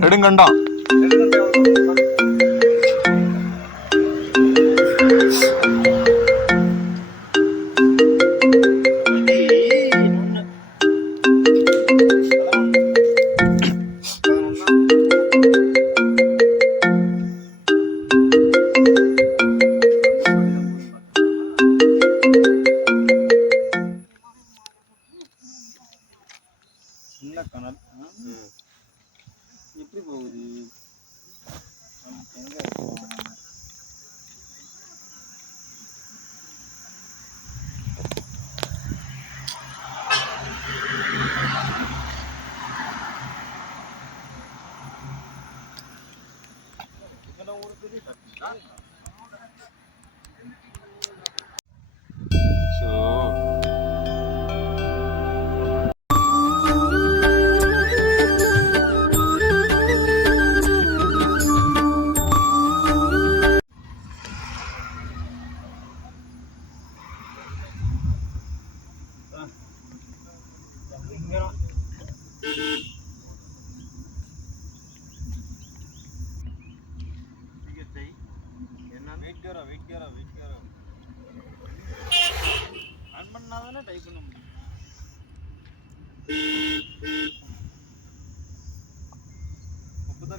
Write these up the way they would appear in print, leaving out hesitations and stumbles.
நெடுங்கண்டம். சின்ன கனல் எப்படி போகுது? எங்க டைப் பண்ண முடியும்.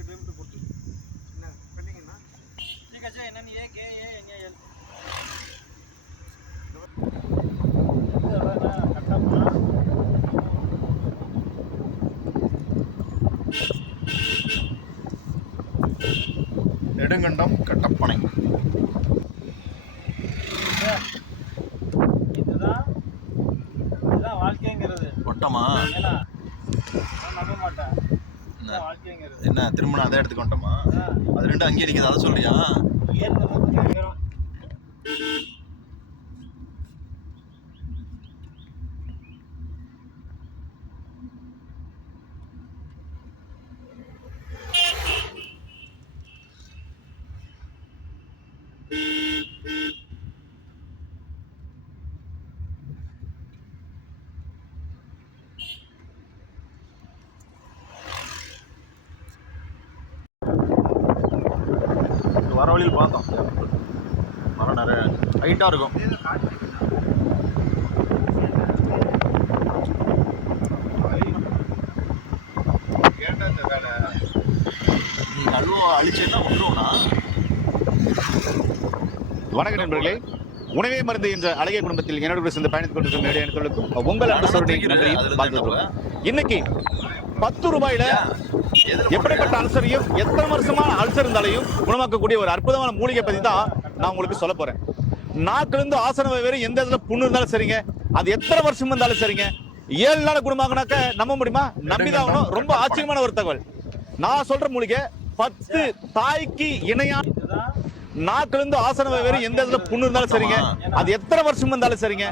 किलोमीटर போட்டு என்ன பண்ணீங்கன்னா ठीक है என்ன ஏ கே ஏ எங்க எல் நெடுங்கண்டம் கட்டப்பனை. இதுதான் வாழ்க்கைங்கிறது. ஒட்டமா நம்ப மாட்டேன். என்ன திரும்ப அதே இடத்துக்கு வந்துட்டோமா? அது ரெண்டு அங்கே நிற்குது, அதை சொல்றியா? வர வழியில் பார்த்தோம், மரம் நிறைய ஹைட்டாக இருக்கும். கேட்டால் இந்த வேலை நீ அல்வா அழிச்சேன்னா விட்டுருவோண்ணா. வணக்கம் நண்பர்களே, உணவே மருந்து என்ற அழகிய குடும்பத்தில் என்னோட சேர்ந்து பயணித்துக் கொண்டிருக்கும் மேடை அனைத்துக்கும் உங்கள் அன்பு. இன்னைக்கு 10 ரூபாயில எப்படிப்பட்ட அல்சரையும் எத்தனை வருஷமான அல்சர் இருந்தாலையும் குணமாக்கக்கூடிய ஒரு அற்புதமான மூலிகை பத்தி தான் நான் உங்களுக்கு சொல்ல போறேன். நாக்கிலிருந்து ஆசனம் வேறு எந்த இடத்துல புண்ணு இருந்தாலும் சரிங்க, அது எத்தனை வருஷம் இருந்தாலும் சரிங்க, 7 நாள் குணமாகனாக்க நம்ப முடியுமா? நம்பிதான். ரொம்ப ஆச்சரியமான ஒரு தகவல். நான் சொல்ற மூலிகை 10 தாய்க்கு இணையான நாக்கிலிருந்து ஆசனம் வேறு எந்த இடத்துல புண்ணு இருந்தாலும் சரிங்க, அது எத்தனை வருஷம் இருந்தாலும் சரிங்க,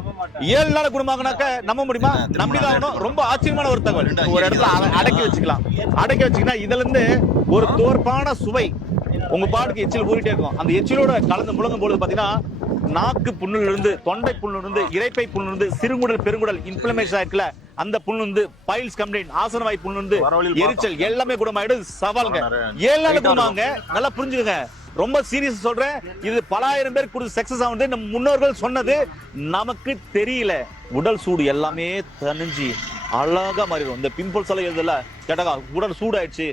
7 நாள் குணமாகனாக்க நம்ப முடியுமா? நம்பிதான். ரொம்ப ஆச்சரியமான ஒரு தகவல். ஒரு இடத்துல அடக்கி வச்சுக்கலாம். அடக்கி வச்சுக்கிட்டா இதுல இருந்து ஒரு தோற்பான சுவை உங்க பாட்டுக்கு எச்சில் ஊறிட்டே இருக்கும். அந்த எச்சிலோட கலந்து முழங்கும் பொழுது பாத்தீங்கன்னா நாக்கு புண்ணிலிருந்து, தொண்டை புண்ணிலிருந்து, இரைப்பை புண்ணிலிருந்து, சிறுகுடல் பெருங்குடல் இன்ஃப்ளமேஷன் ஆயிருக்குல அந்த புண்ணிலிருந்து, பைல்ஸ் கம்ப்ளைண்ட், ஆசனவாய் புண்ணிலிருந்து, எரிச்சல் எல்லாமே குணமாயிடும். சவால்ங்க 7 நாள் குணமாங்க. நல்லா புரிஞ்சுக்கங்க, ரொம்ப சீரியஸ் சொல்றேன். இது பல ஆயிரம் பேருக்கு கொடுத்து சக்சஸ் ஆகுது. நம்ம முன்னோர்கள் சொன்னது நமக்கு தெரியல. உடல் சூடு எல்லாமே தணிஞ்சு அழகா மாறிடும். இந்த பிம்பிள்ஸ் எல்லாம் எழுதல கேட்டாக்கா உடல் சூடாயிடுச்சு,